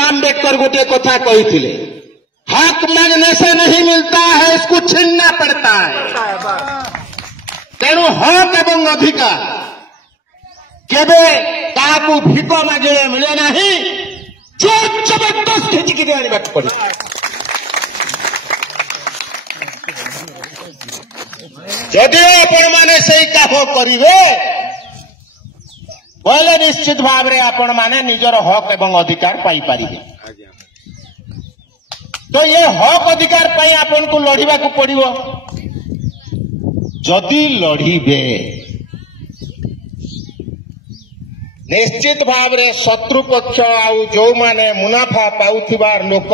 बाबा अम्बेडकर गोटे कथा कही, हक मांगने से नहीं मिलता है, इसको छीनना पड़ता है। तेणु हक एवं अधिकार केबे काकू भिक मागे मिले नहीं, जो जबरदस्त खिचिकी आने पड़े। जदि आपण माने से काम करेंगे बोले निश्चित भाव में आपण माने निजर हक एवं अधिकार पाई पारिबे। तो ये हक अधिकार पाई आपण को लड़िबा को पड़िबो। जदि लड़िबे निश्चित भाव में शत्रु पक्ष आउ जो माने मुनाफा पाउथिबा लोक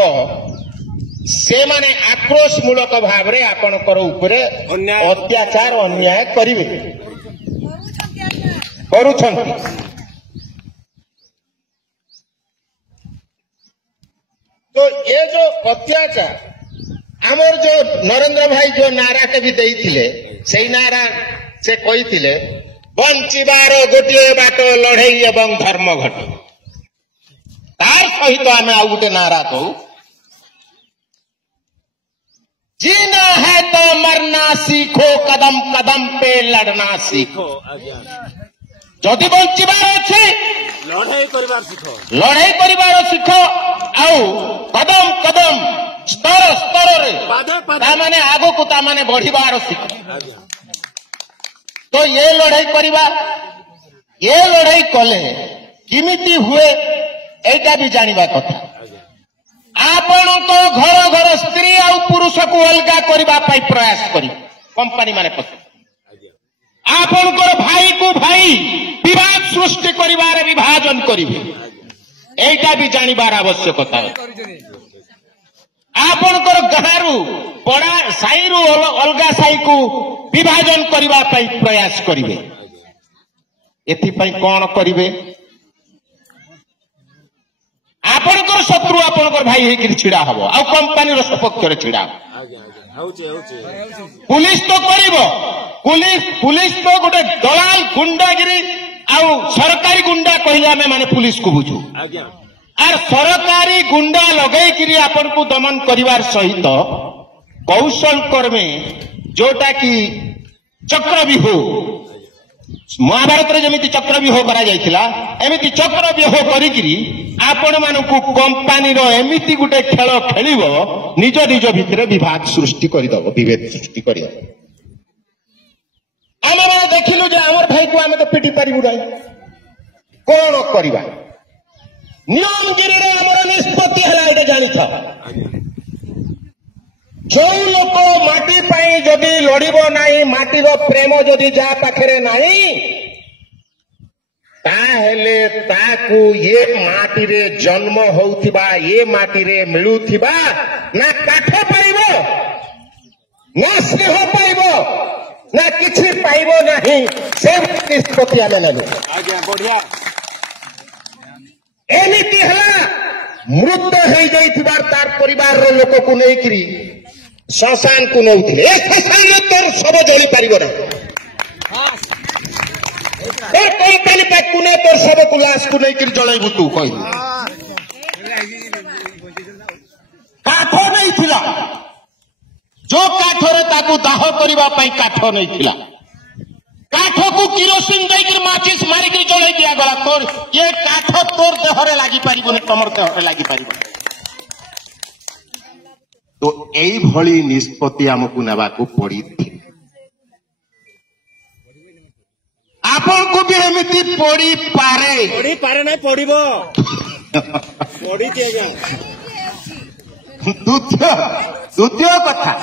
से माने आक्रोश मूलक भाव में आपणकर उपरे अत्याचार अन्याय करिवे करुछंती। तो ये जो अत्याचार आमर जो नरेंद्र भाई जो नारा के भी देइथिले सेई नारा से कहिथिले बंचिबार गोटे बाट लड़ई एवं धर्म घट। तार सहित आमे आउ गोटे नारा कहू, जीना है तो मरना सीखो, कदम कदम पे लड़ना सीखो। जदि बंचिबार अच्छे लड़ाई करिबार सीखो, आउ कदम कदम स्तर स्तर रे आगो को तामाने बढ़िबार सीखो। तो ये लड़ाई करिबा, ये लड़ाई कले किमिति हुए एटा भी जानिबा कथा। आपण तो घर घर स्त्री और पुरुष को अलगा करबा पाई प्रयास करी कंपनी माने पसंद। आपण को भाई को भाई विवाद सृष्टि करिबार विभाजन करिवे, एटा भी जानिबार आवश्यकता है। आपण को गाँरु पड़ा साई रु अलगा साई को विभाजन करबा पाई प्रयास करिवे। एथि पई कोन करिवे? आपणकर शत्रु आपणकर भाई होकर छिड़ा हम आ कंपानी सपक्ष छिड़ा। पुलिस तो करिबो, पुलिस तो गोटे दलाल गुंडागिरी आउ सरकारी गुंडा कहले आमे माने पुलिस को बुझू। आर सरकारी गुंडा लगेकरी आपन को दमन करिवार सहित कौशल कर्मे जोटा कि चक्रव्यूह महाभारत रे जमिति चक्रव्यूह करा जायथिला, एमिति चक्रव्यूह करिकरी आपण मानकु कंपानी रो एमिति गुटे खेल खेलिबो, निज निज भितरे विभाग सृष्टि करिदबो, विभेद सृष्टि करिदबो। आमे देखिलु जे हमर भाई को आमे तो पिटी पारिबु नै, कोन करिबा? नियमगिरी रे हमर निष्पत्ति हला एटा जानि था। जो लोक माटी पाई जदि लड़िबो नाही, माटीर प्रेम जदि जा पाखरे नाही, ताहेले ताकू ये माटी रे जन्म होउथिबा, ये माटी रे मिलुथिबा ना काठ पाइबो, ना स्नेह पाइबो, ना किछि पाइबो नाही। से निष्पत्ति आमे नेलु। आज्ञा बढ़िया एमिति हला मृत हो जाइथिबार तार परिवार रो लोक को नेइकरी श्मशान को नौथिले। ए श्मशान तोर सब जली पारिबो ना, ए कंपनी पे कुने तोर सब को लाश को नेइकरी जलाइबु तू कहि। काठ नहीं थिला, जो काठरे ताकू दाह करिबा पई काठ नहीं थिला, काठ को किरोसिन देकर माचिस मारिक जलाई दिया गला। तोर ये काठ तोर देहरे लागी पारिबो, तमर देहरे लागी पारिबो। तो एई भली निष्पत्ति हमकु नेबाकु पड़ी। आपन को भी एमिति पड़ी पारे नहीं पड़िबो पड़ी दिया। द्वितीय कथा